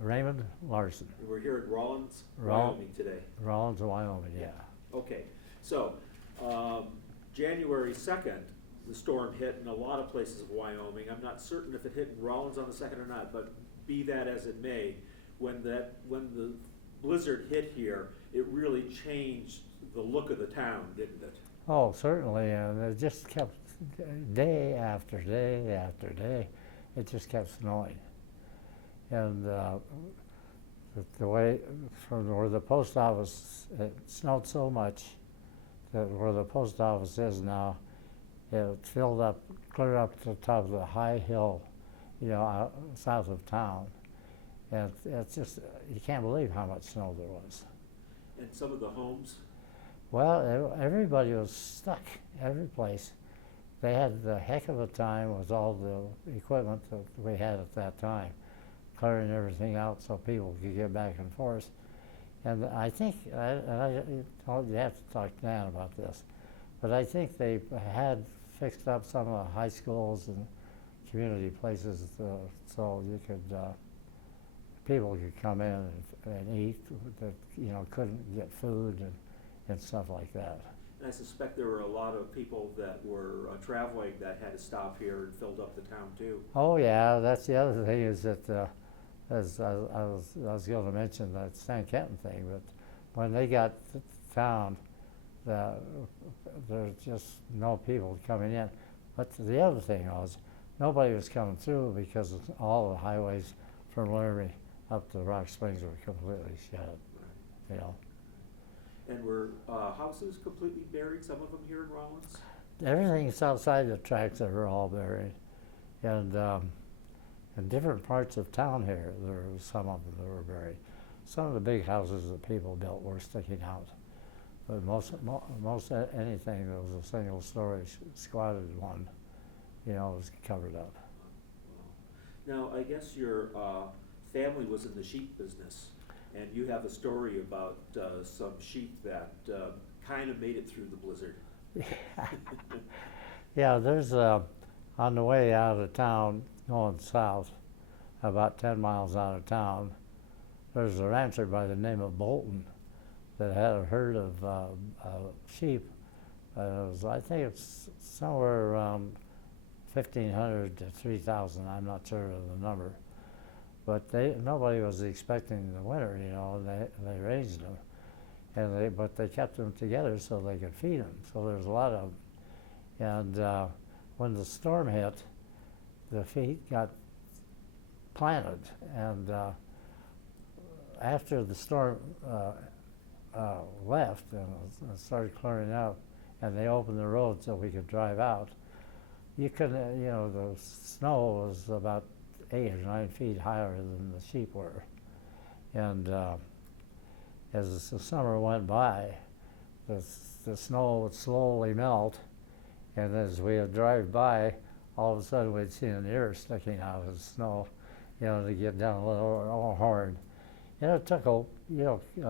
Raymond Larsen, And we're here in Rawlins, Raw- Wyoming today. Rawlins, Wyoming, yeah. Okay, so January 2nd, the storm hit in a lot of places of Wyoming. I'm not certain if it hit in Rawlins on the 2nd or not, but be that as it may, when the blizzard hit here, it really changed the look of the town, didn't it? Oh, certainly, and it just kept day after day after day. It just kept snowing, and the way from where the post office, it snowed so much that where the post office is now, it filled up, clear up to the top of the high hill, out south of town, and it's just you can't believe how much snow there was. And some of the homes, Well, everybody was stuck, every place. They had the heck of a time with all the equipment that we had at that time, clearing everything out so people could get back and forth. And I think, you have to talk to Dan about this, but I think they had fixed up some of the high schools and community places so you could, people could come in and eat that, couldn't get food and stuff like that. and I suspect there were a lot of people that were traveling that had to stop here and filled up the town too. Oh yeah, that's the other thing is that, as I was going to mention that San Kenton thing, but when they got found, there's just no people coming in. But the other thing was, nobody was coming through because all the highways from Laramie up to Rock Springs were completely shut, you know. And were houses completely buried, some of them here in Rawlins? Everything's outside the tracks that are all buried. And in different parts of town here, there were some of them that were buried. Some of the big houses that people built were sticking out. But most anything that was a single story squatted one, was covered up. Now, I guess your family was in the sheep business, and you have a story about some sheep that kind of made it through the blizzard. Yeah, there's on the way out of town going south, about 10 miles out of town, there's a rancher by the name of Bolton that had a herd of sheep. I think it's somewhere around 1,500 to 3,000. I'm not sure of the number, but nobody was expecting the winter. They raised them, but they kept them together so they could feed them. So there's a lot of them, and when the storm hit, the feet got planted, and after the storm left and started clearing out, and they opened the road so we could drive out, you couldn't, the snow was about 8 or 9 feet higher than the sheep were. And as the summer went by, the snow would slowly melt, and as we would drive by, all of a sudden we'd see an ear sticking out of the snow, to get down a little hard. And it took a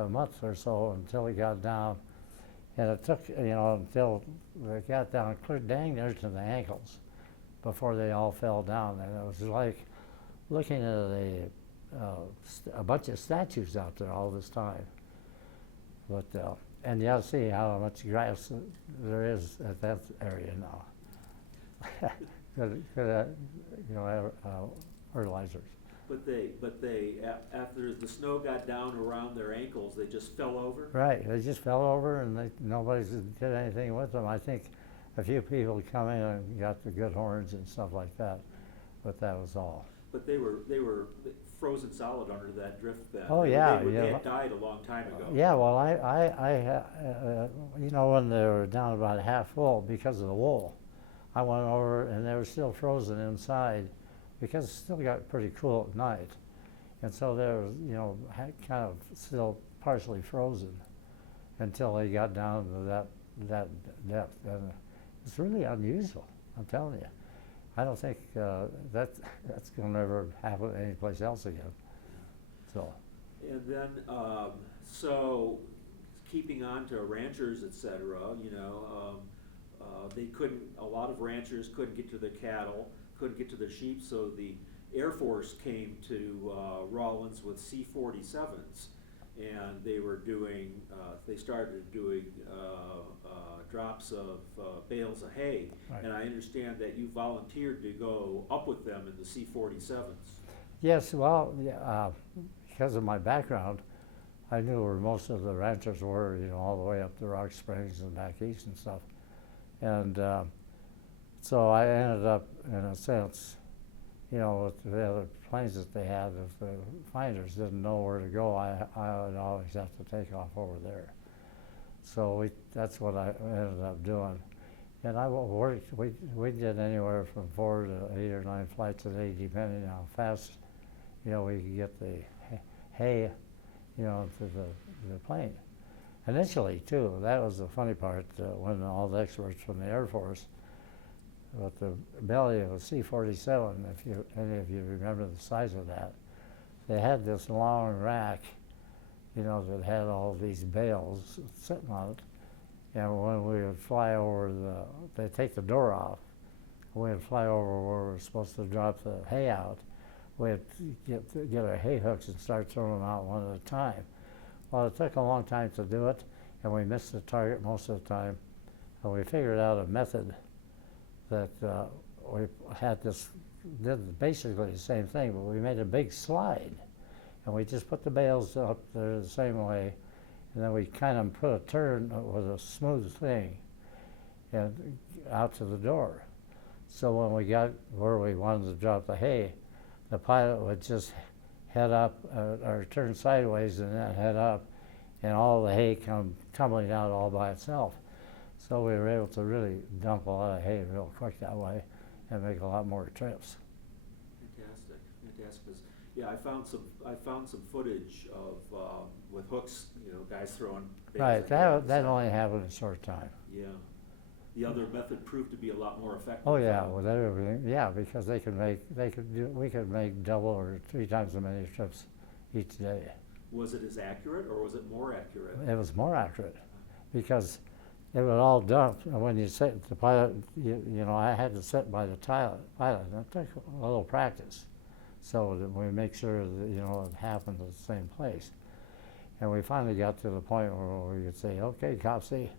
month or so until it got down, and it took until they got down clear dang near to the ankles before they all fell down. And it was like looking at a bunch of statues out there all this time. But and you have to see how much grass there is at that area now. Fertilizers. But they after the snow got down around their ankles, they just fell over? Right, they just fell over, and nobody did anything with them. I think a few people come in and got the good horns and stuff like that, but that was all. But they were frozen solid under that drift then. Oh yeah, they had died a long time ago. Yeah, well, when they were down about half full because of the wool, I went over and they were still frozen inside, because it still got pretty cool at night, and so they were, kind of still partially frozen until they got down to that depth, and it's really unusual. I'm telling you, I don't think that's going to ever happen anyplace else again. So. And then, so keeping on to ranchers, et cetera, a lot of ranchers couldn't get to their cattle, couldn't get to their sheep, so the Air Force came to Rawlins with C-47s, and they were doing, they started doing drops of bales of hay. Right. And I understand that you volunteered to go up with them in the C-47s. Yes, well, yeah, because of my background, I knew where most of the ranchers were, all the way up to Rock Springs and back east and stuff. And so I ended up, in a sense, with the other planes that they had, if the finders didn't know where to go, I would always have to take off over there. So that's what I ended up doing. And I worked, we did anywhere from 4 to 8 or 9 flights a day, depending on how fast, we could get the hay, to the plane. Initially, too, that was the funny part, when all the experts from the Air Force, with the belly of a C-47, if any of you remember the size of that, they had this long rack, that had all these bales sitting on it. And when we would fly over they'd take the door off, we'd fly over where we were supposed to drop the hay out. We'd get our hay hooks and start throwing them out one at a time. Well, it took a long time to do it, and we missed the target most of the time. And we figured out a method that we did basically the same thing, but we made a big slide. And we just put the bales up there the same way, and then we kind of put a turn with a smooth thing and out to the door. So when we got where we wanted to drop the hay, the pilot would just head up or turn sideways and then head up, and all the hay come tumbling out all by itself. So we were able to really dump a lot of hay real quick that way and make a lot more trips. Fantastic, fantastic. 'Cause, yeah, I found some footage of with hooks, guys throwing. Right, that only happened in a short time. Yeah, the other method proved to be a lot more effective. Oh yeah, with everything, yeah, because we could make double or 3 times as many trips each day. Was it as accurate, or was it more accurate? It was more accurate, because it would all dump, and when you sit, the pilot, I had to sit by the pilot, and it took a little practice, so that we make sure that, it happened at the same place. And we finally got to the point where we could say, okay, Copsey,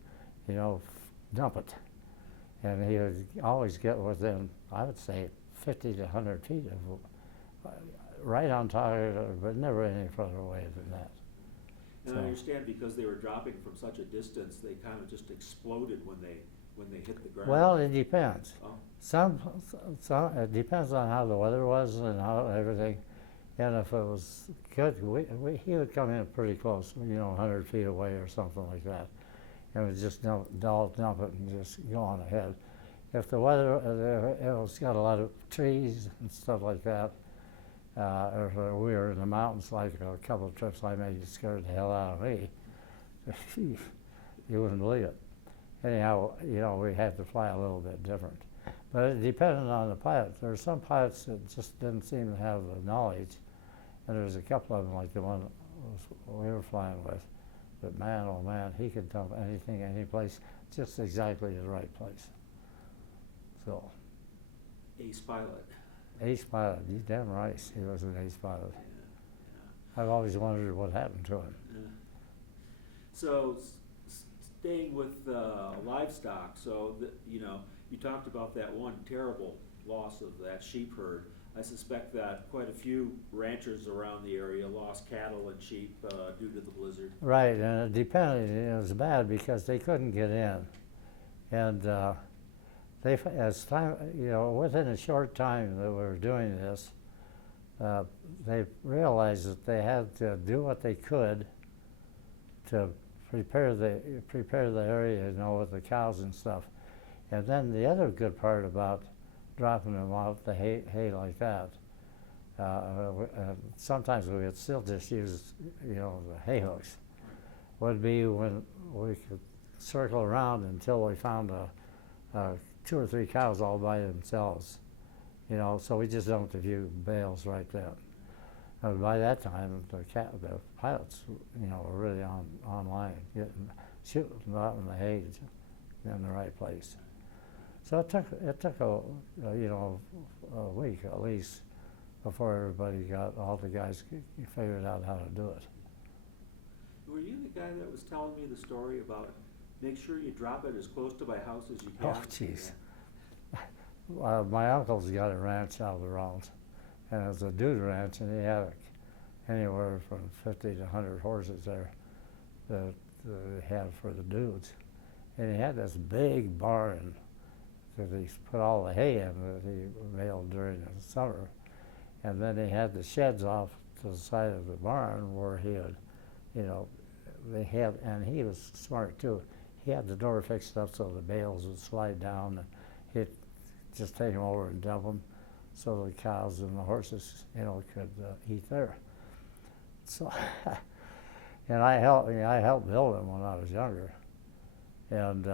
dump it. And he would always get within, I would say, 50 to 100 feet of, right on top of it, but never any further away than that. And I understand because they were dropping from such a distance, they kind of just exploded when they hit the ground. Well, it depends. Oh. Some it depends on how the weather was and how everything. And if it was good, he would come in pretty close, 100 feet away or something like that, and would just dump it and just go on ahead. If the weather, it was got a lot of trees and stuff like that, or if we were in the mountains, like a couple of trips I made, it scared the hell out of me. You wouldn't believe it. Anyhow, we had to fly a little bit different. But it depended on the pilot. There were some pilots that just didn't seem to have the knowledge, and there was a couple of them, like the one we were flying with. But man, oh man, he could dump anything, any place, just exactly the right place. So. Ace pilot. Ace pilot, he's damn right, he was an ace pilot. Yeah. I've always wondered what happened to him. Yeah. So, staying with livestock, so you talked about that one terrible loss of that sheep herd. I suspect that quite a few ranchers around the area lost cattle and sheep due to the blizzard. Right, and it depended. It was bad because they couldn't get in, and as time, within a short time that we were doing this, they realized that they had to do what they could to prepare the area, with the cows and stuff. And then the other good part about dropping them out the hay like that, sometimes we would still just use, the hay hooks, would be when we could circle around until we found 2 or 3 cows all by themselves, so we just dumped a few bales right then. And by that time, the pilots, were really online, shooting them out in the hay in the right place. So it took a week at least before everybody got, all the guys figured out how to do it. Were you the guy that was telling me the story about make sure you drop it as close to my house as you can? Oh, jeez. My uncle's got a ranch out of the Rounds, and it was a dude ranch, and he had anywhere from 50 to 100 horses there that he had for the dudes. And he had this big barn that he put all the hay in that he baled during the summer. And then he had the sheds off to the side of the barn where he would, you know, they had, and he was smart too. He had the door fixed up so the bales would slide down, and he'd just take them over and dump them so the cows and the horses, you know, could eat there. So, and I helped build them when I was younger. And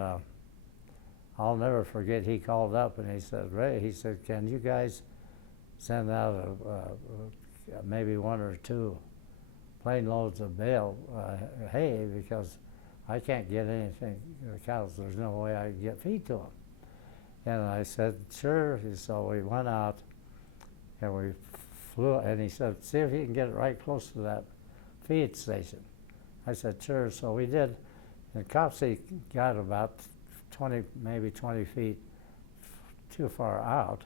I'll never forget, he called up and he said, Ray, he said, can you guys send out maybe 1 or 2 plane loads of bale hay, because I can't get anything, the cows, there's no way I can get feed to them. And I said, sure. So we went out and we flew, and he said, see if you can get it right close to that feed station. I said, sure. So we did, and Copsey got about 20, maybe 20 feet too far out,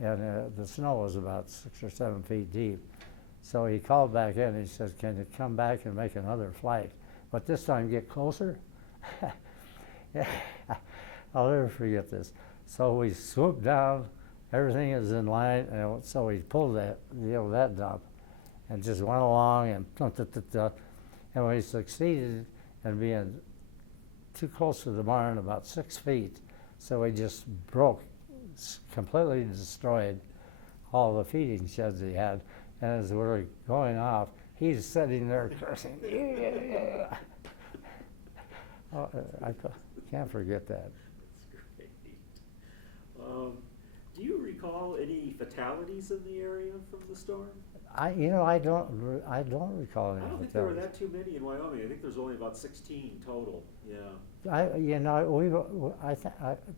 and the snow was about 6 or 7 feet deep. So he called back in and he said, can you come back and make another flight, but this time get closer? I'll never forget this. So we swooped down, everything is in line, and so we pulled that, you know, that dump and just went along, and we succeeded in being too close to the barn, about 6 feet. So we just completely destroyed all the feeding sheds he had. And as we were going off, he's sitting there cursing. Oh, I can't forget that. That's great. Do you recall any fatalities in the area from the storm? I don't recall any. I don't think there were that too many in Wyoming. I think there's only about 16 total. Yeah. The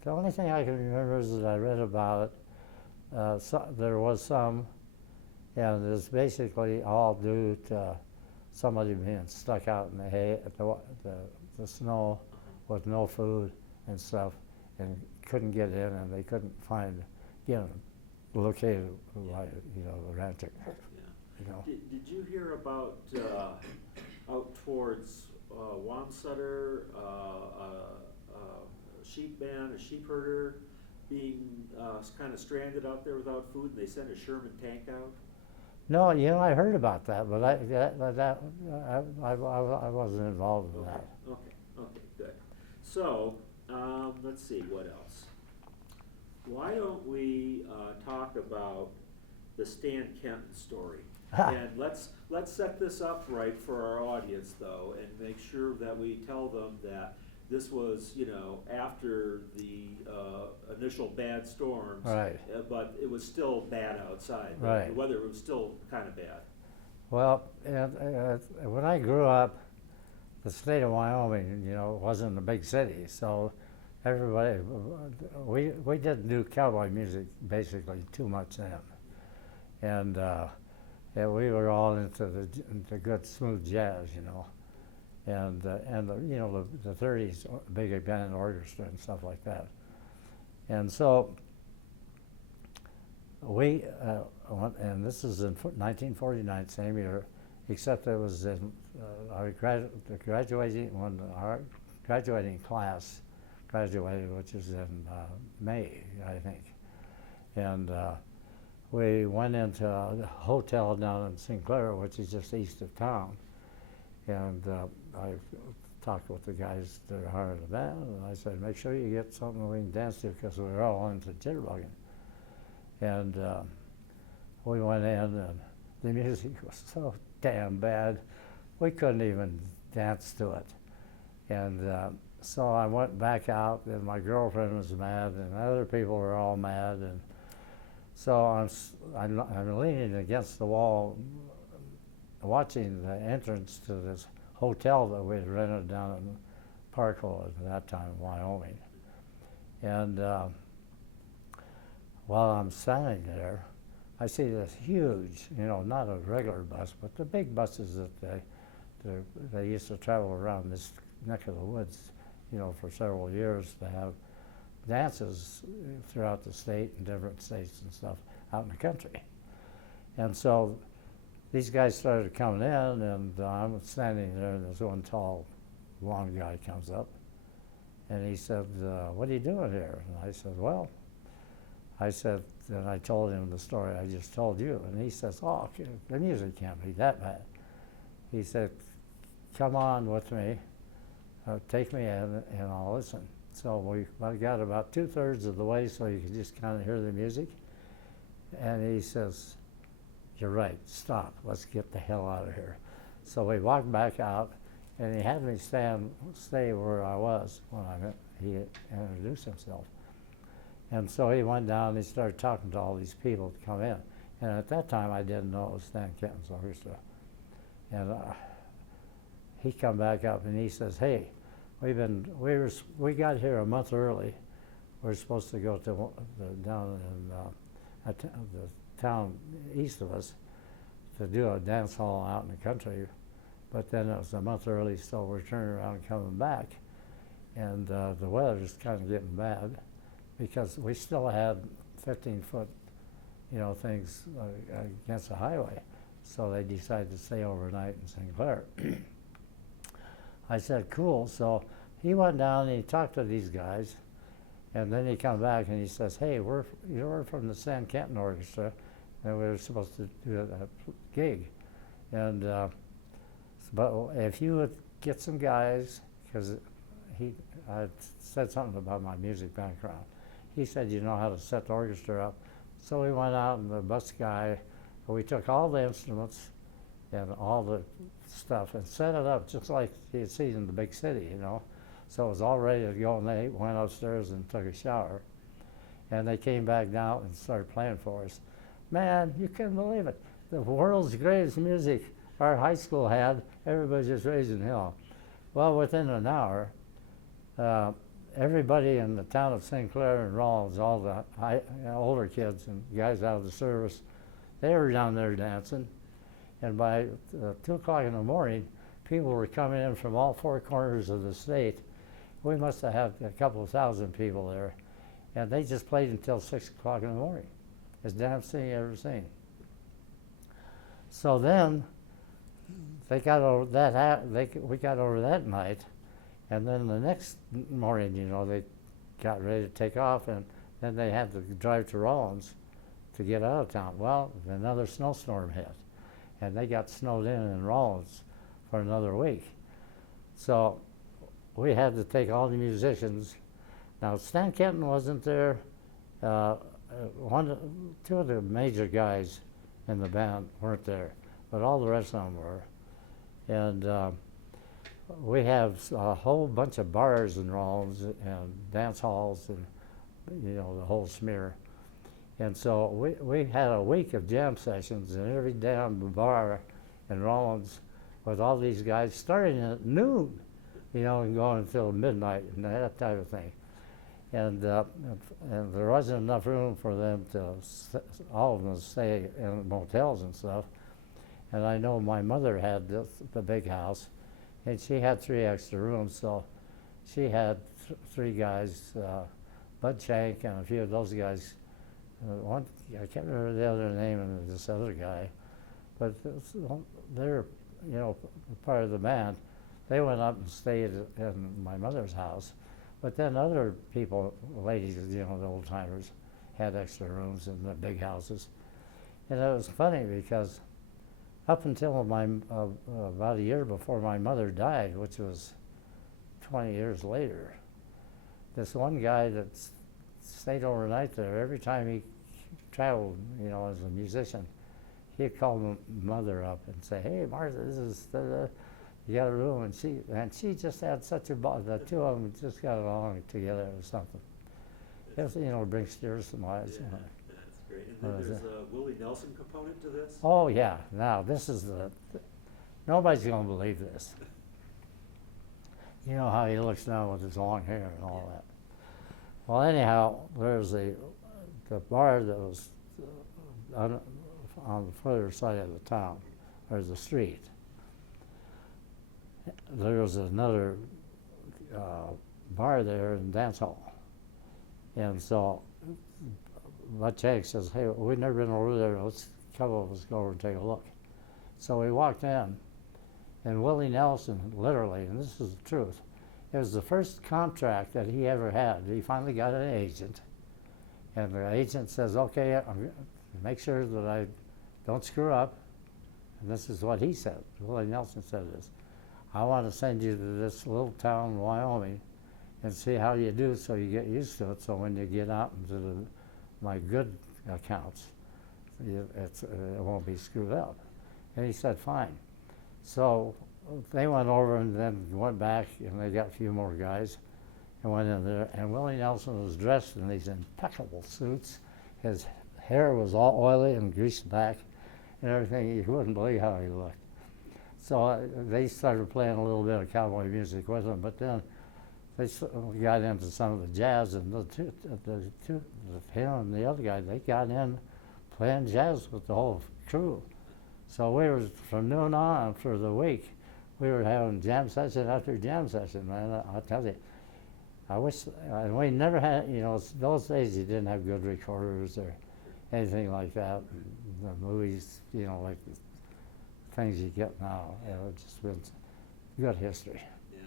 only thing I can remember is that I read about it. There was some, and it's basically all due to somebody being stuck out in the hay, the snow, with no food and stuff, and couldn't get in, and they couldn't locate the rancher. You know. Did you hear about out towards Wamsutter, a sheep man, a sheep herder, being kind of stranded out there without food, and they sent a Sherman tank out? No, I heard about that, but I wasn't involved in that. Okay, good. So, let's see, what else? Why don't we talk about the Stan Kenton story? And let's set this up right for our audience, though, and make sure that we tell them that this was, after the initial bad storms, right. But it was still bad outside. Right. The weather was still kind of bad. Well, when I grew up, the state of Wyoming, wasn't a big city, so everybody, we didn't do cowboy music basically too much then, and we were all into the good smooth jazz, and the 30s big band orchestra and stuff like that. And so we and this is in 1949, same year, except it was in our graduating class graduated, which is in May, I think, and we went into a hotel down in Sinclair, which is just east of town. And I talked with the guys that are hiring the band, and I said, make sure you get something we can dance to, because we were all into jitterbugging. And we went in, and the music was so damn bad, we couldn't even dance to it. And so I went back out, and my girlfriend was mad, and other people were all mad. And so I'm leaning against the wall, watching the entrance to this hotel that we had rented down in Parkville at that time in Wyoming. And while I'm standing there, I see this huge, not a regular bus, but the big buses that they used to travel around this neck of the woods, for several years to have dances throughout the state and different states and stuff out in the country. And so these guys started coming in, and I'm standing there, and this one tall, blonde guy comes up, and he said, "What are you doing here?" And I said, "Well," and I told him the story I just told you, and he says, "Oh, the music can't be that bad." He said, "Come on with me, take me in, and I'll listen." So I got about 2/3 of the way, so you could just kind of hear the music, and he says, "You're right, stop, let's get the hell out of here." So we walked back out, and he had me stay where I was when he introduced himself. And so he went down and he started talking to all these people to come in. And at that time, I didn't know it was Stan Kenton's orchestra. And he come back up and he says, "Hey, we got here a month early. We're supposed to go to down in the town east of us to do a dance hall out in the country, but then it was a month early, so we're turning around and coming back, and the weather's kind of getting bad because we still had 15-foot, things against the highway, so they decided to stay overnight in St. Clair." I said, "Cool." So he went down and he talked to these guys, and then he come back and he says, "Hey, we're from the Stan Kenton Orchestra, and we were supposed to do a gig, and but if you would get some guys," because I said something about my music background. He said, "You know how to set the orchestra up." So we went out, and the bus guy, we took all the instruments and all the stuff and set it up just like you'd see in the big city, So it was all ready to go, and they went upstairs and took a shower. And they came back down and started playing for us. Man, you couldn't believe it. The world's greatest music our high school had, everybody just raising hell. Well, within an hour, everybody in the town of St. Clair and Rawlins, all the older kids and guys out of the service, they were down there dancing. And by 2 o'clock in the morning, people were coming in from all 4 corners of the state. We must have had a couple of thousand people there. And they just played until 6 o'clock in the morning. It's the damnedest thing you ever seen. So then, they got over that. We got over that night, and then the next morning, they got ready to take off, and then they had to drive to Rawlins to get out of town. Well, another snowstorm hit, and they got snowed in Rawlins for another week. So we had to take all the musicians. Now, Stan Kenton wasn't there. 2 of the major guys in the band weren't there, but all the rest of them were. And we have a whole bunch of bars in Rawlins and dance halls and, the whole smear. And so we had a week of jam sessions in every damn bar in Rawlins with all these guys starting at noon, and going until midnight and that type of thing. And there wasn't enough room for them all of them to stay in motels and stuff. And I know my mother had the big house, and she had 3 extra rooms, so she had 3 guys, Bud Shank and a few of those guys. One, I can't remember the other name of this other guy, but they're, part of the band. They went up and stayed in my mother's house. But then other people, ladies, the old timers, had extra rooms in the big houses. And it was funny because up until about a year before my mother died, which was 20 years later, this one guy that stayed overnight there, every time he traveled, as a musician, he'd call mother up and say, "Hey, Martha, this is you got a room," and she just had such a bond. The 2 of them just got along together or something. It brings tears to my eyes. Yeah, that's great. And then there's a Willie Nelson component to this? Oh, yeah. Now, this is nobody's going to believe this. You know how he looks now with his long hair and all that. Well, anyhow, there's the bar that was on the further side of the town, or the street. There was another bar there and dance hall. And so Bud Jake says, hey, we've never been over there. Let's, a couple of us go over and take a look. So we walked in, and Willie Nelson, literally, and this is the truth, it was the first contract that he ever had. He finally got an agent, and the agent says, okay, make sure that I don't screw up. And this is what he said. Willie Nelson said this. I want to send you to this little town in Wyoming and see how you do so you get used to it, so when you get out into my good accounts, it won't be screwed up. And he said, fine. So they went over and then went back, and they got a few more guys and went in there. And Willie Nelson was dressed in these impeccable suits. His hair was all oily and greased back and everything. You wouldn't believe how he looked. So they started playing a little bit of cowboy music with him, but then they got into some of the jazz, and him and the other guy, they got in playing jazz with the whole crew. So we were, from noon on for the week, we were having jam session after jam session, man. I'll tell you, I wish, and we never had, you know, those days you didn't have good recorders or anything like that. The movies, you know, like things you get now, you know, it's just been good history. Yeah.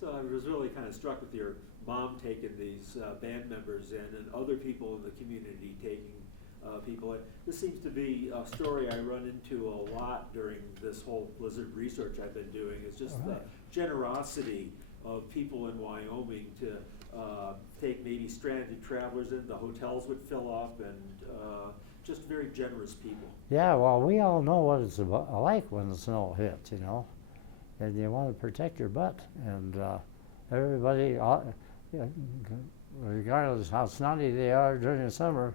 So I was really kind of struck with your mom taking these band members in, and other people in the community taking people in. This seems to be a story I run into a lot during this whole blizzard research I've been doing. It's just the generosity of people in Wyoming to take maybe stranded travelers in. The hotels would fill up, and just very generous people. Yeah, well, we all know what it's like when the snow hits, you know, and you want to protect your butt. And everybody, regardless of how snotty they are during the summer,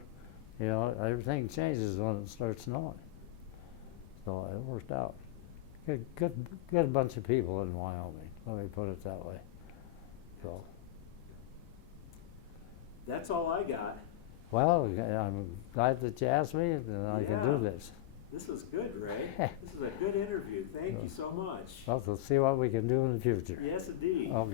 you know, everything changes when it starts snowing. So it worked out. Good bunch of people in Wyoming, let me put it that way. So. That's all I got. Well, I'm glad that you asked me, and I can do this. This was good, Ray. This is a good interview. Thank you so much. Well, we'll see what we can do in the future. Yes, indeed. Okay.